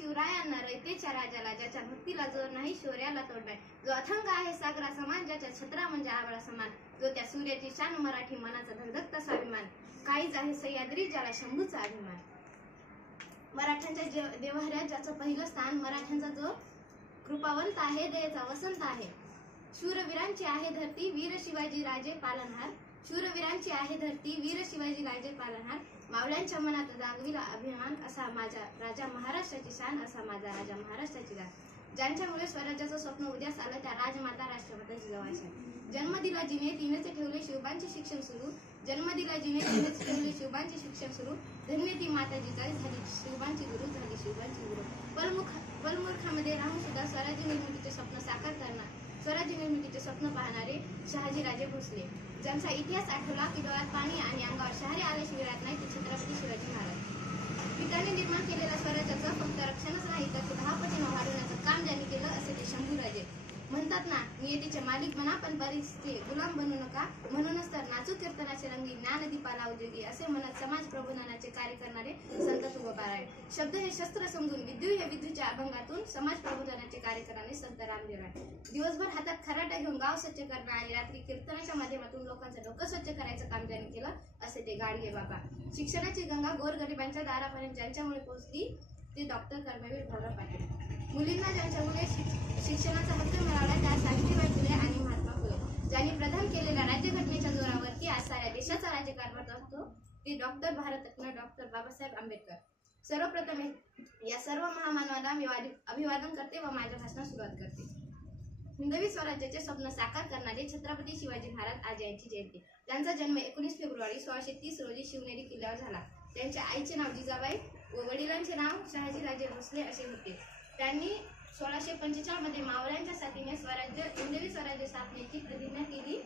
शिवरायांना रयतेच्या राजाला, ज्याच्या भक्तीला जोर नाही शौर्याला तोड नाही, जो अथंग आहे सागरा समान, ज्याच्या छत्रा म्हणजे आभाळा समान, जो त्या सूर्याची शान मराठी मनाचा धगधगता स्वाभिमान, काहीच आहे सह्याद्री ज्याला शंभूचा अभिमान. मराठ्यांच्या देवहऱ्यात ज्याचं पहिलं स्थान, मराठ्यांचा जो कृपावंत आहे, दयेचा वसंत आहे. शूरवीरांची आहे धरती, वीर शिवाजी राजे पालनहार. शूरवीरांची आहे धरती, वीर शिवाजी राजे पालनहार. मावळ्यांच्या मनात जागविला अभिमान, असा माझा राजा महाराष्ट्राची शान, असा माझा राजा महाराष्ट्राची शान. ज्यांच्यामुळे स्वराज्याचं स्वप्न उद्यास आलं, त्या राजमाता राष्ट्रमाता जिजाऊ. जन्म दिला जिने तिनेच ठेवले शिवबांचे शिक्षण सुरू. जन्म दिला जिने तिनेच ठेवले शिवबांचे शिक्षण सुरू. धन्य ती माता जिजाई झाली शिवबांची गुरु, झाली शिवबांची गुरु. पलमूर्खामध्ये राहून सुद्धा स्वराज्य निर्मितीचे स्वप्न साकार करणार, स्वराज्य निर्मितीचे स्वप्न पाहणारे शहाजीराजे भोसले, ज्यांचा इतिहास आठवला की डोळ्यात पाणी आणि अंगावर शहरे आल्याशिवाय राहत नाही, ते छत्रपती शिवाजी महाराज. पित्याने निर्माण केलेल्या स्वराज्याचं फक्त रक्षणच नाही तर 10 पटीने वाढवण्याचं काम ज्यांनी केलं, असे ते शंभूराजे. म्हणतात ना, नियतीचे मालिक म्हणा पण परिस्थिती गुलाम बनू नका. म्हणूनच तर नाचू कीर्तनाचे रंगी, ज्ञानदीपाला उद्योगी, असे म्हणत समाज प्रबोधनाचे कार्य करणारे संत तुकोबाराय. शब्द हे शस्त्र समजून, विद्यू हे विद्यूच्या अभंगातून समाज प्रबोधनाचे कार्य करणारे संत रामदेवराय. दिवसभर हातात खराटा घेऊन गाव स्वच्छ करणं आणि रात्री कीर्तनाच्या माध्यमातून लोकांचं डोकं स्वच्छ करायचं काम ज्यांनी केलं, असे ते गाडगे बाबा. शिक्षणाची गंगा गोरगरिबांच्या दारापर्यंत ज्यांच्यामुळे पोहोचली, ते डॉक्टर कर्मवीर भाऊराव पाटील. मुलींना ज्यांच्यामुळे शिक्षणाचा हक्क मिळाला, त्या सावित्रीबाई फुले आणि महात्मा फुले. ज्यांनी प्रदान केलेल्या राज्यघटनेच्या जोरावरती आज साऱ्या देशाचा राज्यकारभार करतो, ते डॉक्टर भारतरत्न डॉक्टर बाबासाहेब आंबेडकर. सर्वप्रथम या सर्व महामानवांना मी अभिवादन करते व माझ्या भाषणास सुरुवात करते. हिंदवी स्वराज्याचे स्वप्न साकार करणारे छत्रपती शिवाजी महाराज आज यांची जयंती. त्यांचा जन्म 19 फेब्रुवारी 1630 रोजी शिवनेरी किल्ल्यावर झाला. त्यांच्या आईचे नाव जिजाबाई व वडिलांचे नाव शहाजीराजे भोसले असे होते. त्यांनी 1645 मध्ये मावळ्यांच्या साथीने हिंदवी स्वराज्य स्थापनेची प्रतिज्ञा केली.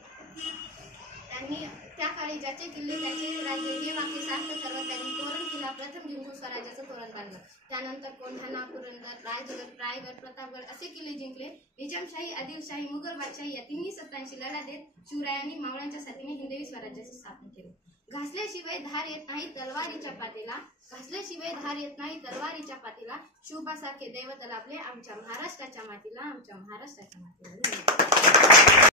त्यांनी त्या काळी ज्याचे किल्ले त्याचे राज्य हे वाक्य सार्थ करत त्यांनी तोरण किल्ला प्रथम जिंकून स्वराज्याचं तोरण काढलं. त्यानंतर कोंढाणा, पुरंदर, रायगड, प्रतापगड असे किल्ले जिंकले. निजामशाही, आदिलशाही, मुघल बादशाही या तिन्ही सत्तांशी लढा देत शिवरायांनी मावळ्यांच्या साथीने हिंदवी स्वराज्याचे स्थापन केले. घासल्याशिवाय धार येत नाही तलवारीच्या पातेला, घासल्याशिवाय धार येत नाही तलवारीच्या पातेला, शिवबासारखे दैवत लाभले आमच्या महाराष्ट्राच्या मातीला, आमच्या महाराष्ट्राच्या मातीला.